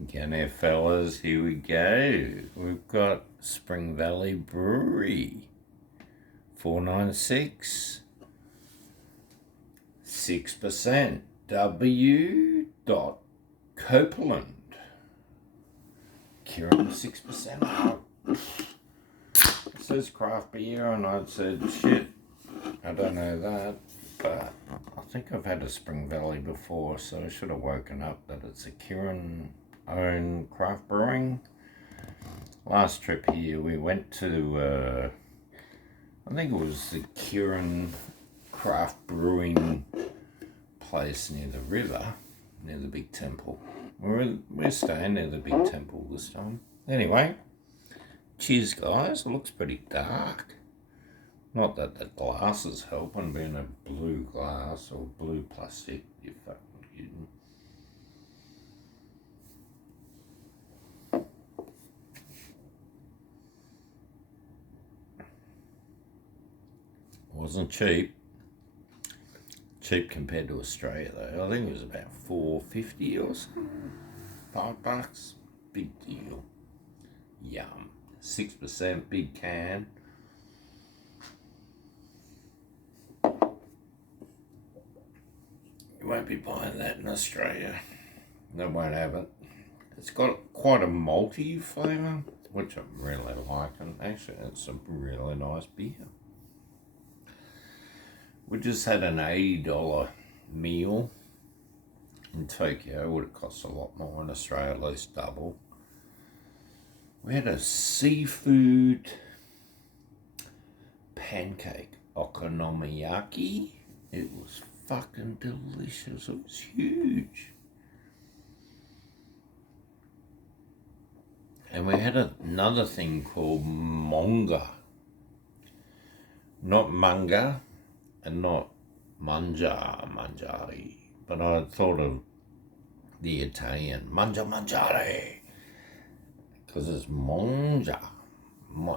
Again there, fellas, here we go. We've got Spring Valley Brewery, 496, 6%, W. Copeland, Kirin 6%. It says craft beer, and I said, shit, I don't know that, but I think I've had a Spring Valley before, so I should have woken up that it's a Kirin own craft brewing. Last trip here, we went to, I think it was the Kirin craft brewing place near the river, near the big temple. We're staying near the big temple this time. Anyway, cheers, guys. It looks pretty dark. Not that the glasses help on being a blue glass or blue plastic. You're fucking kidding. Wasn't cheap. Cheap compared to Australia though. I think it was about $4.50 or something. $5. Big deal. Yum. 6%, big can. You won't be buying that in Australia. They won't have it. It's got quite a malty flavour, which I'm really liking. Actually, it's a really nice beer. We just had an $80 meal in Tokyo. Would have cost a lot more in Australia, at least double. We had a seafood pancake okonomiyaki. It was fucking delicious. It was huge. And we had another thing called monga. Not manga and not mangiare. But I thought of the Italian mangiare. Because it's monja.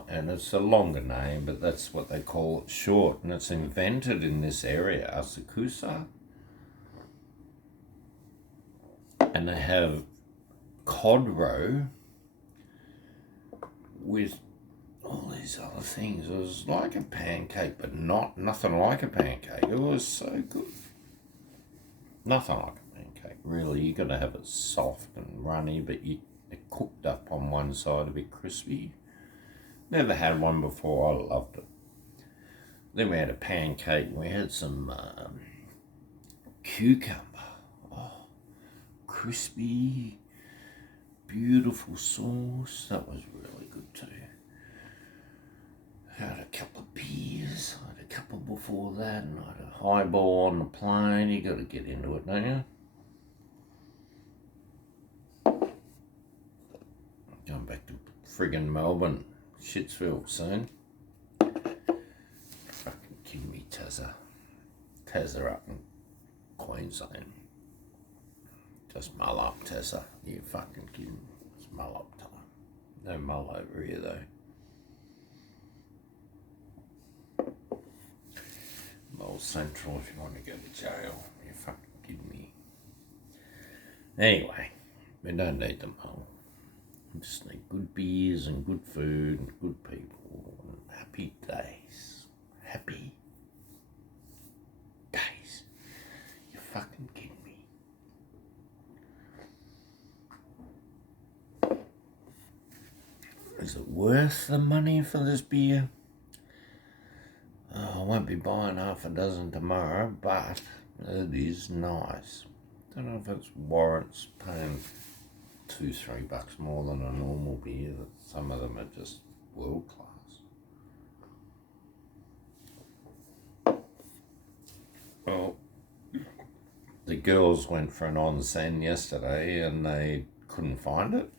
And it's a longer name, but that's what they call it short. And it's invented in this area, Asakusa. And they have cod roe with all these other things. It was like a pancake, but nothing like a pancake. It was so good. Nothing like a pancake, really. You got to have it soft and runny, but it cooked up on one side a bit crispy. Never had one before. I loved it. Then we had a pancake. We had some cucumber. Oh, crispy, beautiful sauce. That was really good too. I had a couple of beers. I had a couple before that, and I had a highball on the plane. You got to get into it, don't you? Going back to friggin' Melbourne, Shitsville soon. Fucking kidding me, Tasser. Tasser up in Queensland. Just mull up, Tasser. You fucking kidding me. It's mull up time. No mull over here though. Mull Central if you want to go to jail. You fucking kidding me. Anyway, we don't need the mull. We just need good beers and good food and good people and happy days. Happy days. You're fucking kidding me. Is it worth the money for this beer? I won't be buying half a dozen tomorrow, but it is nice. Don't know if it warrants paying $2-3 more than a normal beer. Some of them are just world class. Well, the girls went for an onsen yesterday and they couldn't find it.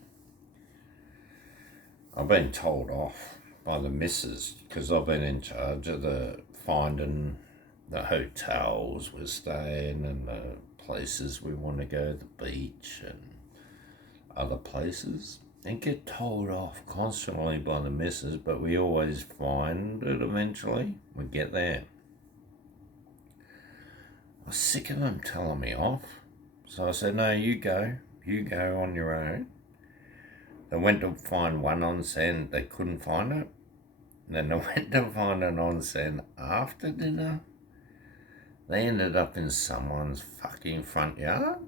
I've been told off by the missus because I've been in charge of the finding the hotels we're staying and the places we want to go, the beach and other places, and get told off constantly by the missus, but we always find it eventually. We get there. I was sick of them telling me off, so I said, no, you go. You go on your own. They went to find one onsen, they couldn't find it. Then they went to find an onsen after dinner. They ended up in someone's fucking front yard.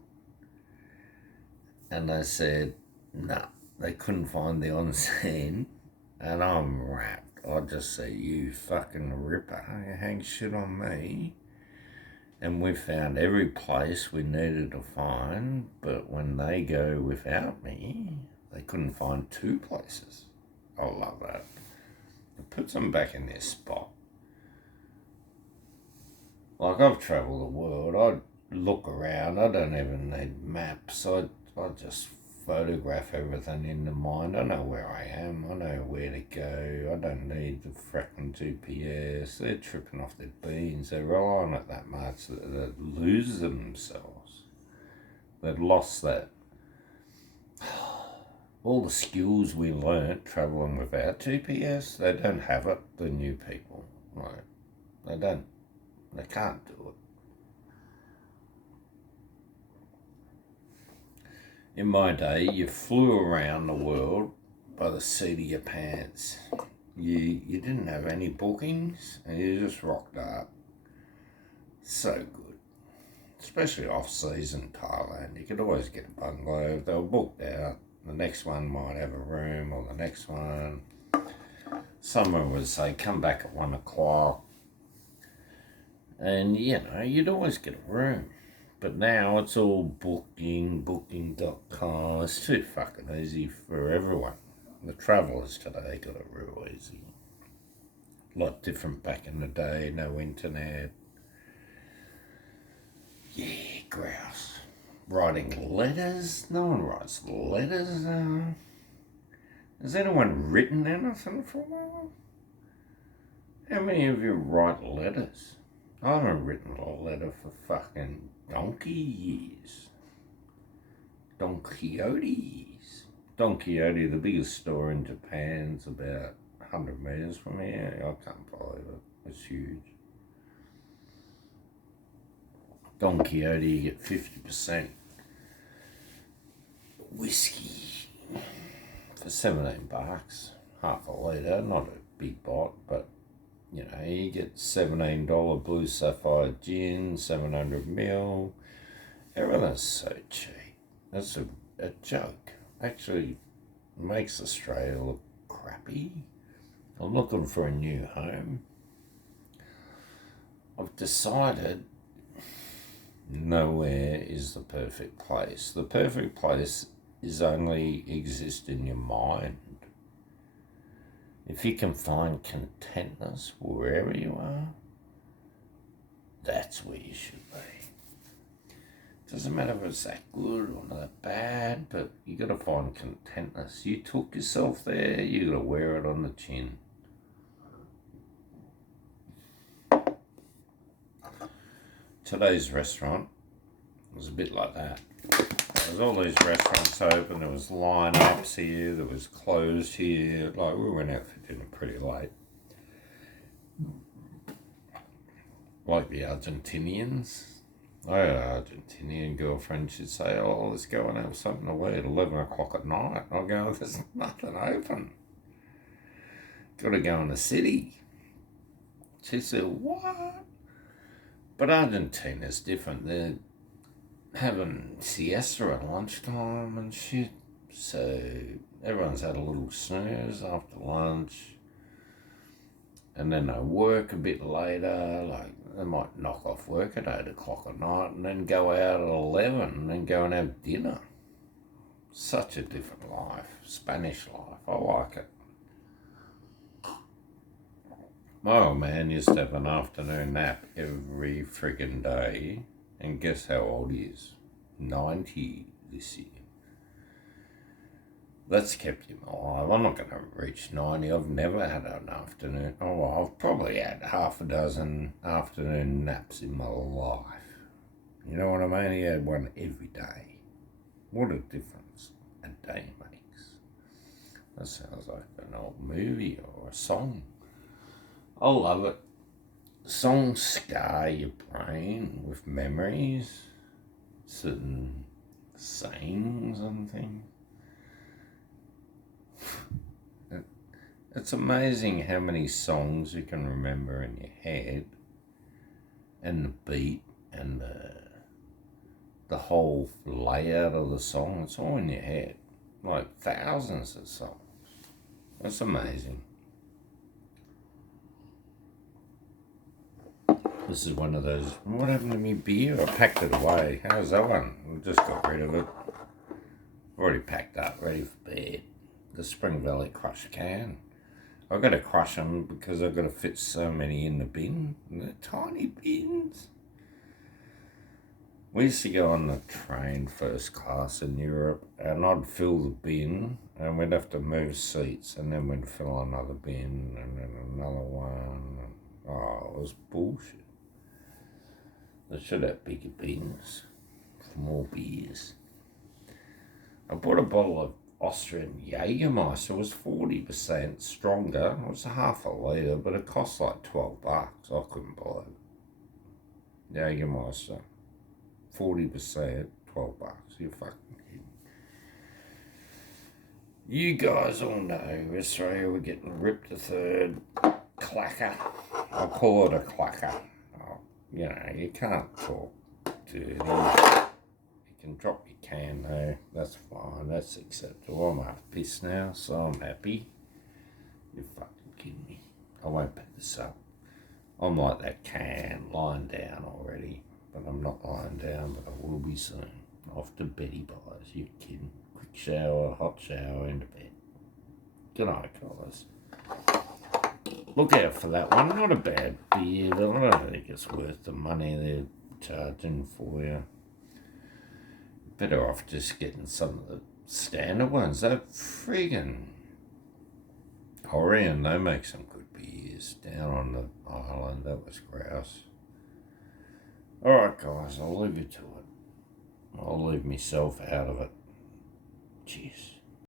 And they said, nah, they couldn't find the onsen. And I'm wrapped. I just say, you fucking ripper, you hang shit on me. And we found every place we needed to find, but when they go without me, they couldn't find two places. I love that. It puts them back in their spot. Like, I've travelled the world. I look around. I don't even need maps. I just photograph everything in the mind. I know where I am. I know where to go. I don't need the fracking GPS. They're tripping off their beans. They rely on it that much that they lose themselves. They've lost that. All the skills we learnt travelling without GPS, they don't have it, the new people. Right? They don't. They can't do it. In my day, you flew around the world by the seat of your pants. You didn't have any bookings, and you just rocked up. So good. Especially off-season Thailand. You could always get a bungalow. If they were booked out, the next one might have a room, or the next one. Someone would say, come back at 1 o'clock. And, you'd always get a room. But now it's all booking.com. It's too fucking easy for everyone. The travellers today got it real easy. A lot different back in the day, no internet. Yeah, grouse. Writing letters? No one writes letters. Has anyone written anything for a while? How many of you write letters? I haven't written a letter for fucking donkey years. Don Quixote's. Don Quixote, the biggest store in Japan, is about 100 metres from here. I can't believe it. It's huge. Don Quixote, you get 50% whiskey for $17. Half a litre, not a big bot, but you get $17 Blue Sapphire gin, 700 ml. Everything's so cheap. That's a joke. Actually makes Australia look crappy. I'm looking for a new home. I've decided nowhere is the perfect place. The perfect place is only exist in your mind. If you can find contentness wherever you are, that's where you should be. Doesn't matter if it's that good or that bad, but you got to find contentness. You took yourself there, you got to wear it on the chin. Today's restaurant was a bit like that. There was all these restaurants open, there was line-ups here, there was closed here. Like, we went out for dinner pretty late. Like the Argentinians. I had an Argentinian girlfriend, she'd say, oh, let's go and have something to eat at 11 o'clock at night. I'll go, there's nothing open. Got to go in the city. She said, what? But Argentina's different. They're having siesta at lunchtime and shit. So everyone's had a little snooze after lunch. And then they work a bit later, like they might knock off work at 8 o'clock at night and then go out at 11 and then go and have dinner. Such a different life. Spanish life. I like it. My old man used to have an afternoon nap every friggin' day. And guess how old he is? 90 this year. That's kept him alive. I'm not going to reach 90. I've never had an afternoon. Oh, well, I've probably had half a dozen afternoon naps in my life. You know what I mean? He had one every day. What a difference a day makes. That sounds like an old movie or a song. I love it. Songs scar your brain with memories, certain sayings and things. It's amazing how many songs you can remember in your head, and the beat and the whole layout of the song. It's all in your head, like thousands of songs. That's amazing. This is one of those. What happened to me beer? I packed it away. How's that one? I just got rid of it. Already packed up, ready for bed. The Spring Valley Crush can. I've got to crush them because I've got to fit so many in the bin. They're tiny bins. We used to go on the train first class in Europe, and I'd fill the bin, and we'd have to move seats, and then we'd fill another bin, and then another one. Oh, it was bullshit. They should have bigger bins for more beers. I bought a bottle of Austrian Jägermeister. It was 40% stronger. It was half a litre, but it cost like $12. I couldn't buy it. Jägermeister. 40%, $12. You're fucking kidding. You guys all know Australia, we're getting ripped a third. Clacker. I'll call it a clacker. Oh, you know, you can't talk dirty. You can drop your can though. That's fine. That's acceptable. I'm half pissed now, so I'm happy. You're fucking kidding me. I won't pick this up. I'm like that can, lying down already. But I'm not lying down, but I will be soon. Off to Betty Buys. You're kidding. Quick shower, hot shower, into bed. Good night, guys. Look out for that one. Not a bad beer, but I don't think it's worth the money they're charging for you. Better off just getting some of the standard ones. They're friggin' Orion. They make some good beers down on the island. That was grouse. Alright, guys, I'll leave you to it. I'll leave myself out of it. Cheers.